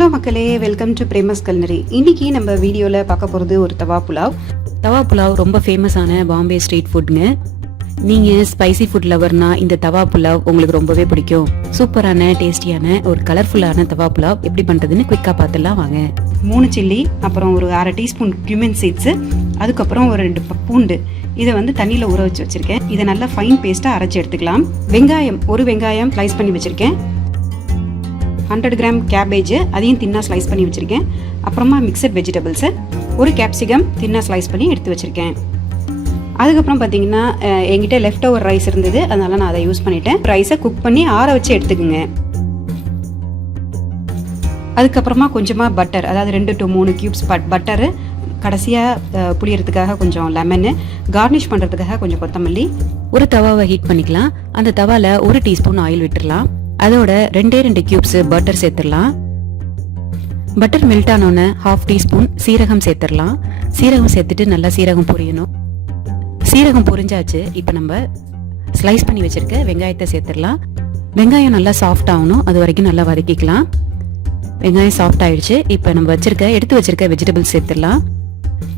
Hello மக்களே, welcome to பிரேமஸ் Culinary. இன்னைக்கு நம்ம வீடியோவில் பார்க்க போகிறது ஒரு தவா புலாவ். தவா புலாவ் ரொம்ப ஃபேமஸான பாம்பே ஸ்ட்ரீட் ஃபுட்ங்க. நீங்கள் ஸ்பைசி ஃபுட் லவர்னா இந்த தவா புலாவ் உங்களுக்கு ரொம்பவே பிடிக்கும். சூப்பரான டேஸ்டியான ஒரு கலர்ஃபுல்லான தவா புலாவ் எப்படி பண்ணுறதுன்னு குயிக்காக பார்த்துலாம் வாங்க. 3 சில்லி, அப்புறம் ஒரு அரை டீஸ்பூன் cumin சீட்ஸு, அதுக்கப்புறம் ஒரு 2 பூண்டு. இதை வந்து தண்ணியில் ஊற வச்சு வச்சுருக்கேன். இதை நல்லா ஃபைன் பேஸ்ட்டாக அரைச்சி எடுத்துக்கலாம். வெங்காயம், ஒரு வெங்காயம் ஸ்லைஸ் பண்ணி வச்சுருக்கேன். 100 கிராம் கேபேஜ், அதையும் தின்னாக ஸ்லைஸ் பண்ணி வச்சுருக்கேன். அப்புறமா மிக்சட் வெஜிடபிள்ஸு, ஒரு கேப்சிகம் தின்னாக ஸ்லைஸ் பண்ணி எடுத்து வச்சுருக்கேன். அதுக்கப்புறம் பார்த்தீங்கன்னா என்கிட்ட லெஃப்ட் ஓவர் ரைஸ் இருந்தது, அதனால நான் அதை யூஸ் பண்ணிட்டேன். ரைஸை குக் பண்ணி ஆற வச்சு எடுத்துக்குங்க. அதுக்கப்புறமா கொஞ்சமாக பட்டர், அதாவது 2 to 3 கியூப்ஸ் பட்டரு, கடைசியாக புளியறதுக்காக கொஞ்சம் லெமனு, கார்னிஷ் பண்ணுறதுக்காக கொஞ்சம் கொத்தமல்லி. ஒரு தவாவை ஹீட் பண்ணிக்கலாம். அந்த தவாவில் 1 டீஸ்பூன் ஆயில் விட்டுடலாம். அதோட 2 கியூப்ஸ் பட்டர் சேர்த்துடலாம். பட்டர் மெல்ட் ஆனோன்னு 1/2 டீஸ்பூன் சீரகம் சேர்த்துடலாம். சீரகம் சேர்த்துட்டு நல்லா சீரகம் பொரியணும். சீரகம் பொரிஞ்சாச்சு. இப்போ நம்ம ஸ்லைஸ் பண்ணி வச்சிருக்க வெங்காயத்தை சேர்த்துடலாம். வெங்காயம் நல்லா சாஃப்ட் ஆகணும், அது வரைக்கும் நல்லா வதக்கிக்கலாம். வெங்காயம் சாஃப்ட் ஆயிடுச்சு. இப்போ நம்ம எடுத்து வச்சிருக்க வெஜிடபிள்ஸ் சேர்த்துடலாம்.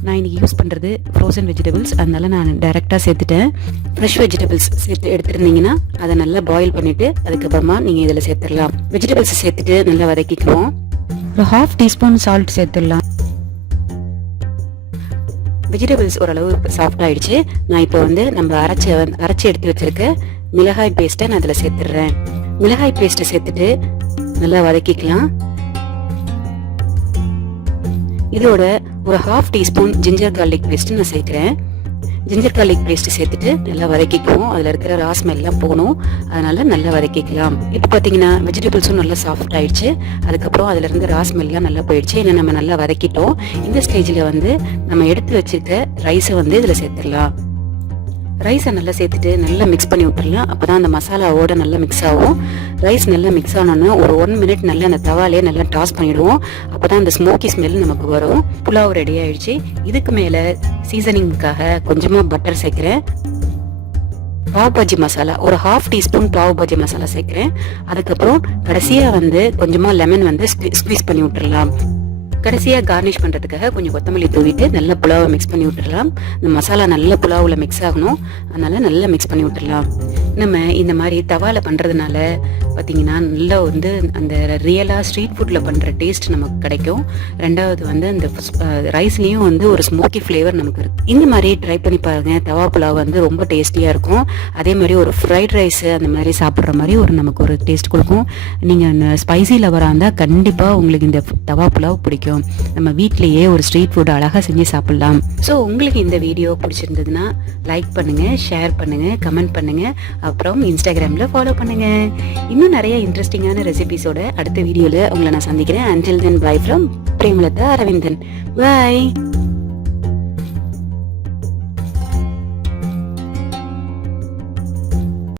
நான் இன்றைக்கி யூஸ் பண்ணுறது ஃப்ரோசன் வெஜிடபிள்ஸ், அதனால நான் டைரெக்டாக சேர்த்துட்டேன். ஃப்ரெஷ் வெஜிடபிள்ஸ் எடுத்துருந்தீங்கன்னா அதை நல்லா பாயில் பண்ணிவிட்டு அதுக்கப்புறமா நீங்கள் இதில் சேர்த்துடலாம். வெஜிடபிள்ஸ் சேர்த்துட்டு நல்லா வதக்கிக்குவோம். ஒரு 1/2 டீஸ்பூன் சால்ட் சேர்த்துடலாம். வெஜிடபிள்ஸ் ஓரளவு சாஃப்ட் ஆகிடுச்சு. நான் இப்போ வந்து நம்ம அரைச்சி எடுத்து வச்சுருக்க மிளகாய் பேஸ்ட்டை நான் அதில் சேர்த்துடுறேன். மிளகாய் பேஸ்ட்டை சேர்த்துட்டு நல்லா வதக்கிக்கலாம். இதோட ஒரு 1/2 டீஸ்பூன் ஜிஞ்சர் கார்லிக் பேஸ்ட்டு நான் சேர்க்குறேன். ஜிஞ்சர் கார்லிக் பேஸ்ட்டு சேர்த்துட்டு நல்லா வதக்கிக்குவோம். அதில் இருக்கிற ரா ஸ்மெல்லாம் போகணும், அதனால நல்லா வதக்கிக்கலாம். இப்போ பார்த்தீங்கன்னா வெஜிடபிள்ஸும் நல்லா சாஃப்ட் ஆயிடுச்சு. அதுக்கப்புறம் அதில் இருந்து ரா ஸ்மெல்லாம் நல்லா போயிடுச்சு. ஏன்னா நம்ம நல்லா வதக்கிட்டோம். இந்த ஸ்டேஜில் வந்து நம்ம எடுத்து வச்சிருக்க ரைஸை வந்து இதில் சேர்த்துடலாம். ரைஸை நல்லா சேர்த்துட்டு நல்லா மிக்ஸ் பண்ணி விட்டுடலாம். அப்போ தான் அந்த மசாலாவோட நல்லா மிக்ஸ் ஆகும். ரைஸ் நல்லா மிக்ஸ் ஆனோன்னு ஒரு 1 மினிட் நல்லா அந்த தவாலே நல்லா டாஸ் பண்ணிவிடுவோம். அப்போ தான் அந்த ஸ்மோக்கி ஸ்மெல் நமக்கு வரும். புலாவ் ரெடி ஆயிடுச்சு. இதுக்கு மேலே சீசனிங்காக கொஞ்சமாக பட்டர் சேர்க்குறேன். பாவ் பாஜி மசாலா, ஒரு 1/2 டீஸ்பூன் பாவ் பாஜி மசாலா சேர்க்குறேன். அதுக்கப்புறம் கடைசியாக வந்து கொஞ்சமாக லெமன் வந்து ஸ்குவீஸ் பண்ணி விட்டுடலாம். கடைசியாக கார்னிஷ் பண்ணுறதுக்காக கொஞ்சம் கொத்தமல்லி தூவிட்டு நல்லா புலாவை மிக்ஸ் பண்ணி விட்டுடலாம். இந்த மசாலா நல்ல புலாவில் மிக்ஸ் ஆகணும், அதனால் நல்லா மிக்ஸ் பண்ணி விட்டுடலாம். நம்ம இந்த மாதிரி தவாவில் பண்ணுறதுனால பார்த்திங்கன்னா நல்லா வந்து அந்த ரியலாக ஸ்ட்ரீட் ஃபுட்டில் பண்ணுற டேஸ்ட் நமக்கு கிடைக்கும். ரெண்டாவது வந்து அந்த ரைஸ்லேயும் வந்து ஒரு ஸ்மோக்கி ஃப்ளேவர் நமக்கு இருக்குது. இந்த மாதிரி ட்ரை பண்ணி பாருங்கள். தவா புலாவ் வந்து ரொம்ப டேஸ்டியாக இருக்கும். அதே மாதிரி ஒரு ஃப்ரைட் ரைஸு அந்த மாதிரி சாப்பிட்ற மாதிரி நமக்கு ஒரு டேஸ்ட் கொடுக்கும். நீங்கள் ஸ்பைசி லவராக இருந்தால் கண்டிப்பாக உங்களுக்கு இந்த தவா புலாவ் பிடிக்கும். நம்ம வீட்லேயே ஒரு ஸ்ட்ரீட் ஃபுட் அழகாக செஞ்சு சாப்பிடலாம். ஸோ உங்களுக்கு இந்த வீடியோ பிடிச்சிருந்ததுன்னா லைக் பண்ணுங்கள், ஷேர் பண்ணுங்கள், கமெண்ட் பண்ணுங்கள், அப்புறம் இன்ஸ்டாகிராமில் ஃபாலோ பண்ணுங்கள். இன்னும் நிறைய இன்ட்ரெஸ்டிங்கான ரெசிபிஸோட அடுத்த வீடியோவில் உங்களை நான் சந்திக்கிறேன். Until then, bye from Premalatha Aravindan. Bye.